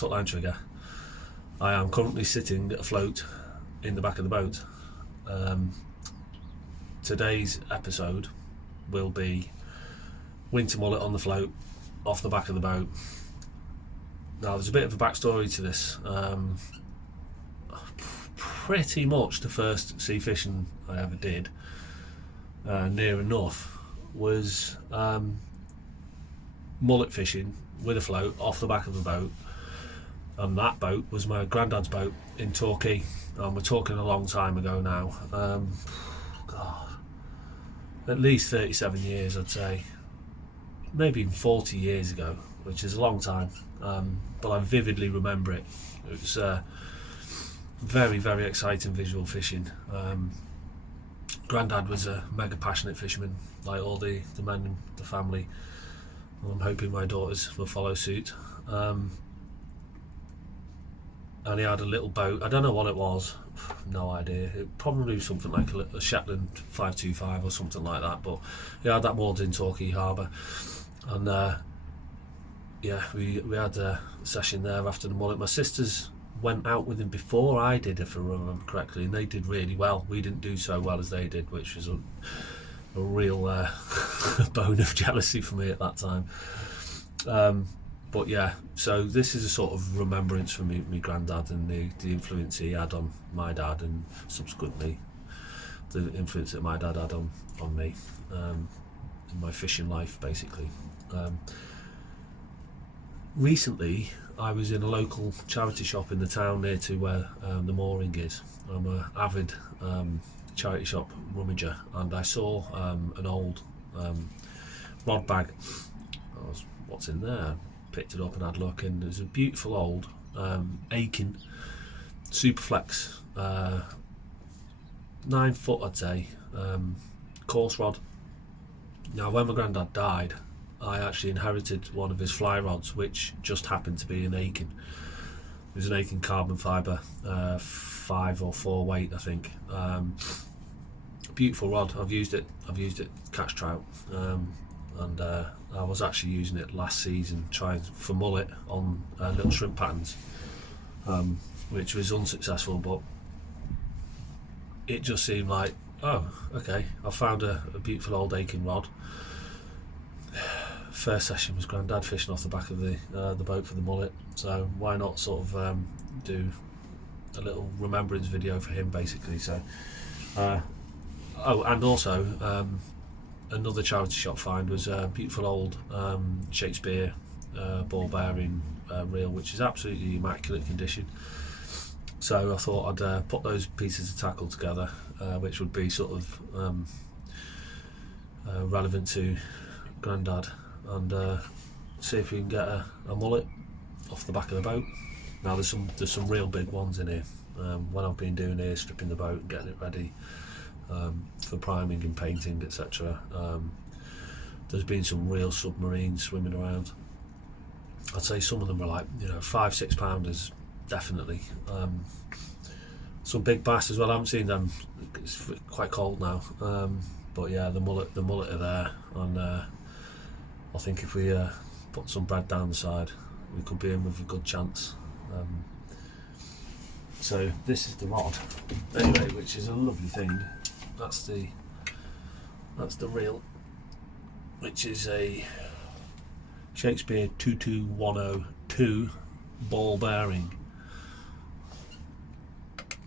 top line trigger. I am currently sitting afloat in the back of the boat. Today's episode will be winter mullet on the float, off the back of the boat. Now there's a bit of a backstory to this. Pretty much the first sea fishing I ever did, near enough, was mullet fishing with a float off the back of a boat, and that boat was my granddad's boat in Torquay, and we're talking a long time ago now. God, at least 37 years I'd say, maybe even 40 years ago, which is a long time, but I vividly remember it. It was very, very exciting visual fishing. Grandad was a mega passionate fisherman, like all the men in the family. Well, I'm hoping my daughters will follow suit. And he had a little boat, I don't know what it was, no idea, it probably was something like a Shetland 525 or something like that, but he had that moored in Torquay harbour. And yeah, we had a session there after the mullet. My sisters went out with him before I did, if I remember correctly, and they did really well. We didn't do so well as they did, which was a real bone of jealousy for me at that time. But yeah, so this is a sort of remembrance for me granddad, and the influence he had on my dad, and subsequently the influence that my dad had on me in my fishing life, basically. Recently I was in a local charity shop in the town near to where the mooring is. I'm an avid charity shop rummager, and I saw an old rod bag. What's in there? Picked it up and had a look, and there's a beautiful old Aiken Superflex 9 foot, I'd say, coarse rod. Now when my granddad died, I actually inherited one of his fly rods, which just happened to be an Aiken. It was an Aiken carbon fibre, 5 or 4 weight, I think. Beautiful rod. I've used it to catch trout, and I was actually using it last season trying for mullet on little shrimp patterns, which was unsuccessful, but it just seemed like, oh, okay, I found a beautiful old Aiken rod. First session was Grandad fishing off the back of the boat for the mullet, so why not sort of do a little remembrance video for him, basically. So oh, and also another charity shop find was a beautiful old Shakespeare ball bearing reel, which is absolutely immaculate condition. So I thought I'd put those pieces of tackle together, which would be sort of relevant to Grandad, and see if we can get a mullet off the back of the boat. Now there's some real big ones in here. When I've been doing here, stripping the boat and getting it ready for priming and painting, etc., there's been some real submarines swimming around. I'd say some of them are like, 5-6 pounders, definitely. Some big bass as well. I haven't seen them, it's quite cold now, but yeah, the mullet are there, and I think if we put some bread down the side, we could be in with a good chance. So this is the rod, anyway, which is a lovely thing. That's the reel, which is a Shakespeare 22102 ball bearing.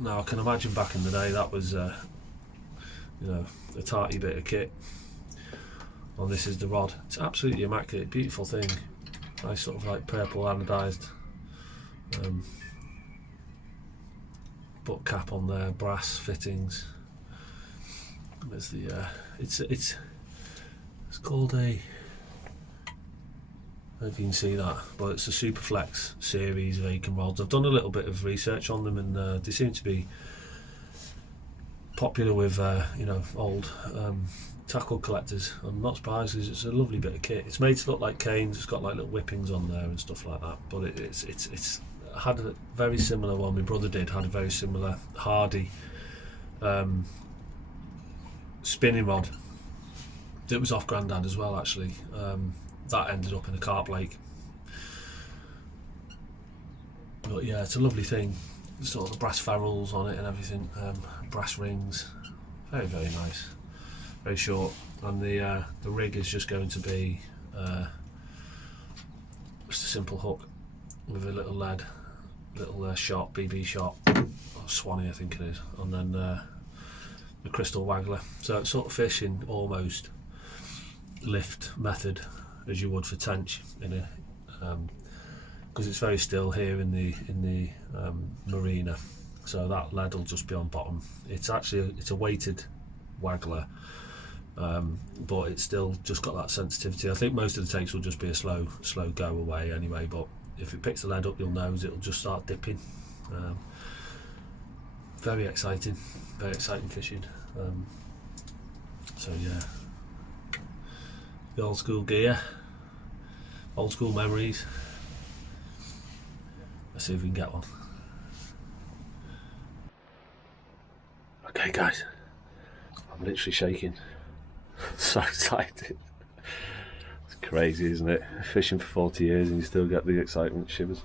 Now I can imagine back in the day that was a tarty bit of kit. And this is the rod. It's absolutely immaculate, beautiful thing. Nice sort of like purple anodised butt cap on there, brass fittings. There's the it's called a, I don't know if you can see that, but it's a Superflex series of Aiken rods. I've done a little bit of research on them, and they seem to be popular with old tackle collectors. I'm not surprised, because it's a lovely bit of kit. It's made to look like canes. It's got like little whippings on there and stuff like that, but it's had a very similar one. My brother had a very similar Hardy spinning rod that was off Grandad as well, actually. That ended up in a carp lake. But yeah, it's a lovely thing. Sort of the brass ferrules on it and everything, brass rings. Very, very nice. Very short. And the rig is just going to be just a simple hook with a little lead, little shot, BB shot, or Swanee I think it is, and then the crystal waggler. So it's sort of fishing almost lift method as you would for tench in a because it's very still here in the marina, so that lead will just be on bottom. It's a weighted waggler, but it's still just got that sensitivity. I think most of the takes will just be a slow go away anyway, but if it picks the lead up, you'll nose, it'll just start dipping. Very exciting fishing. So yeah, the old school gear, old school memories. Let's see if we can get one. Okay guys, I'm literally shaking. So excited. It's crazy, isn't it? Fishing for 40 years and you still get the excitement shivers.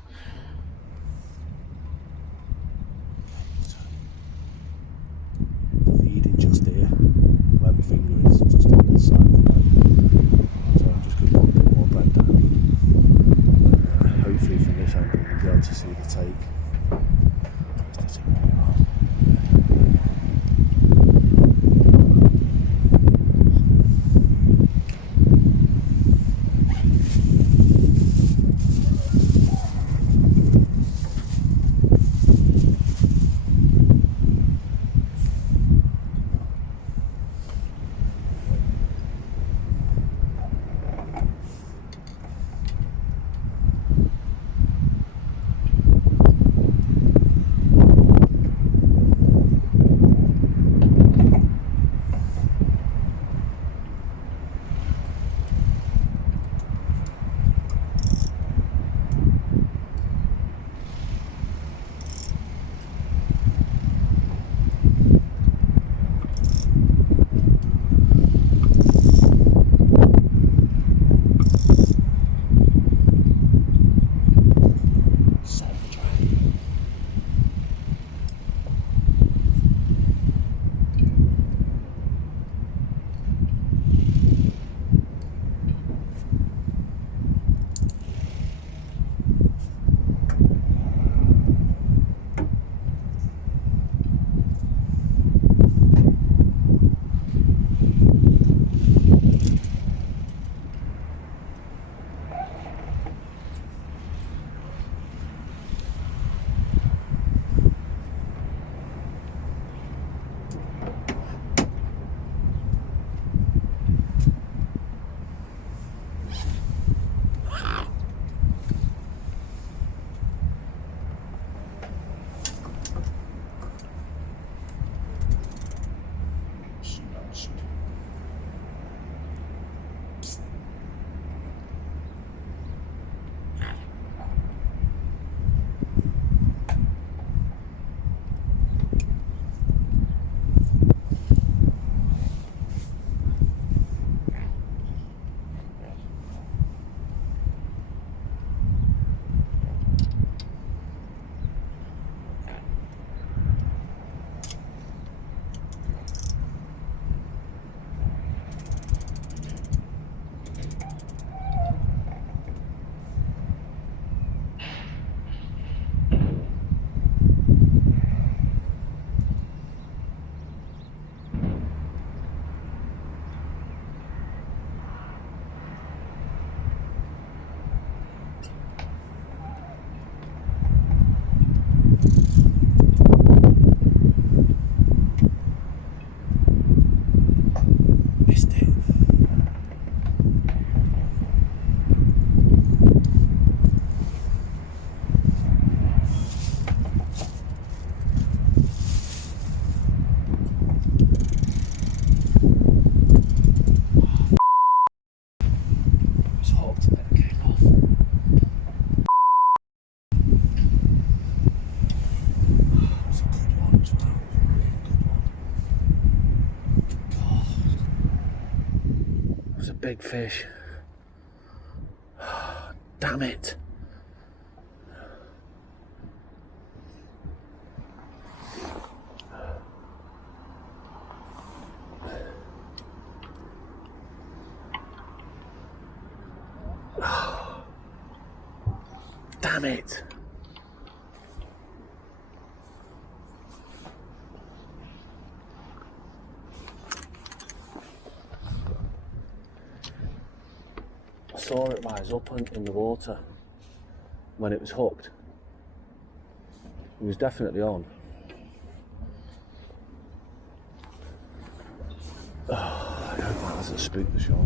Feeding just here, where my finger is, just on this side of the boat. So I'm just going to put a bit more bread down. And hopefully from this angle we'll be able to see the take. That's it really well. Big fish. Damn it. Damn it! I saw it rise up in the water when it was hooked. It was definitely on. Oh, I hope that hasn't spooked the shore.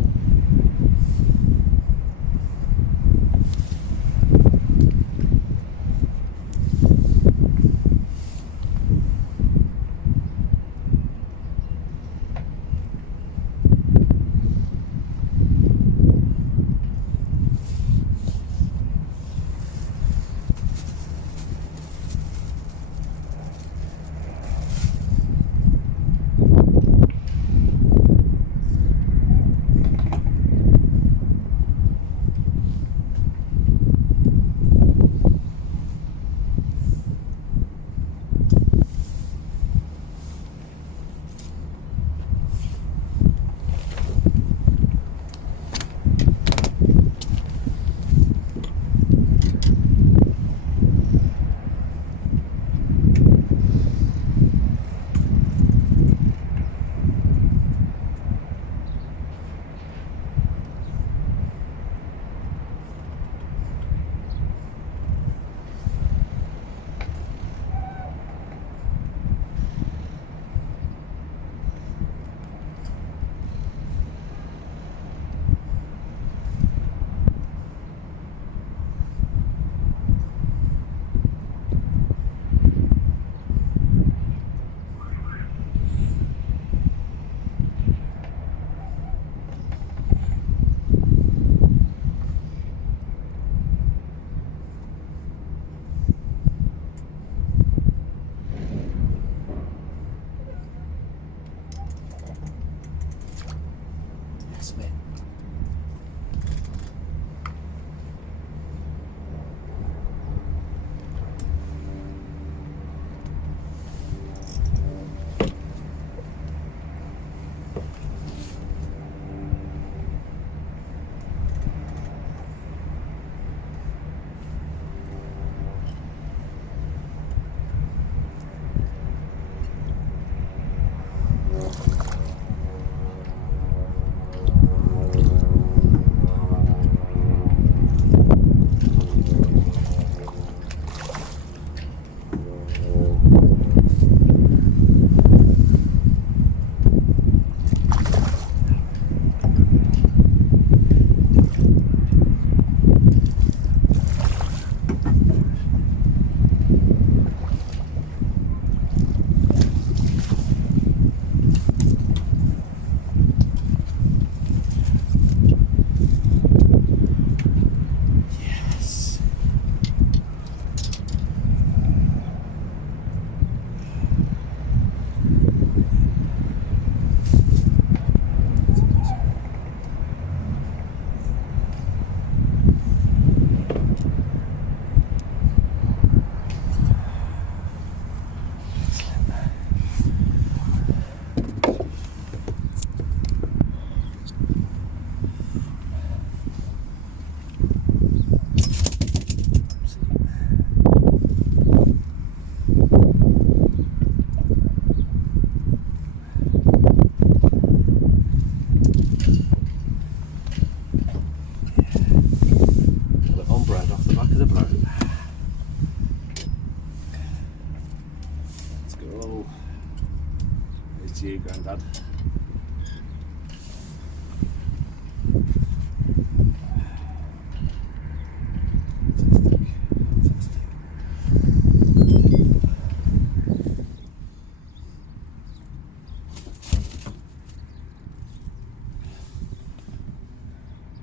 to you, Grandad.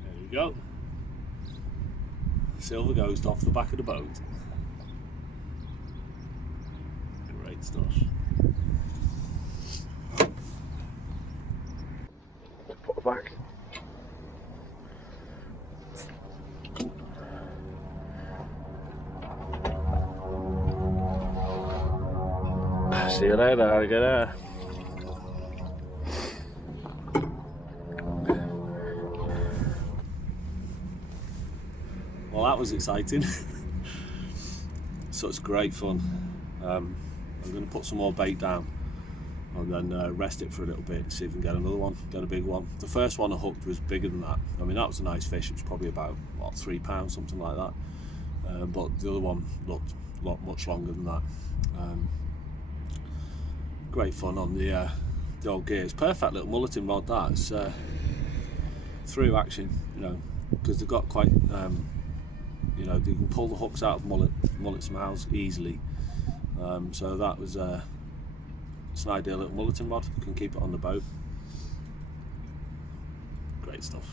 There we go. Silver ghost off the back of the boat. Great stuff. Put it back. See you later, alligator. Well, that was exciting. such great fun. I'm going to put some more bait down and then rest it for a little bit, see if we can get another one, get a big one. The first one I hooked was bigger than that. I mean, that was a nice fish. It was probably about, what, £3, something like that. But the other one looked much longer than that. Great fun on the old gear. It's perfect little mulleting rod, that. It's through action, you know, because they've got quite, you know, you can pull the hooks out of mullets' mouths easily. So that was it's an ideal little mulleting rod. You can keep it on the boat. Great stuff.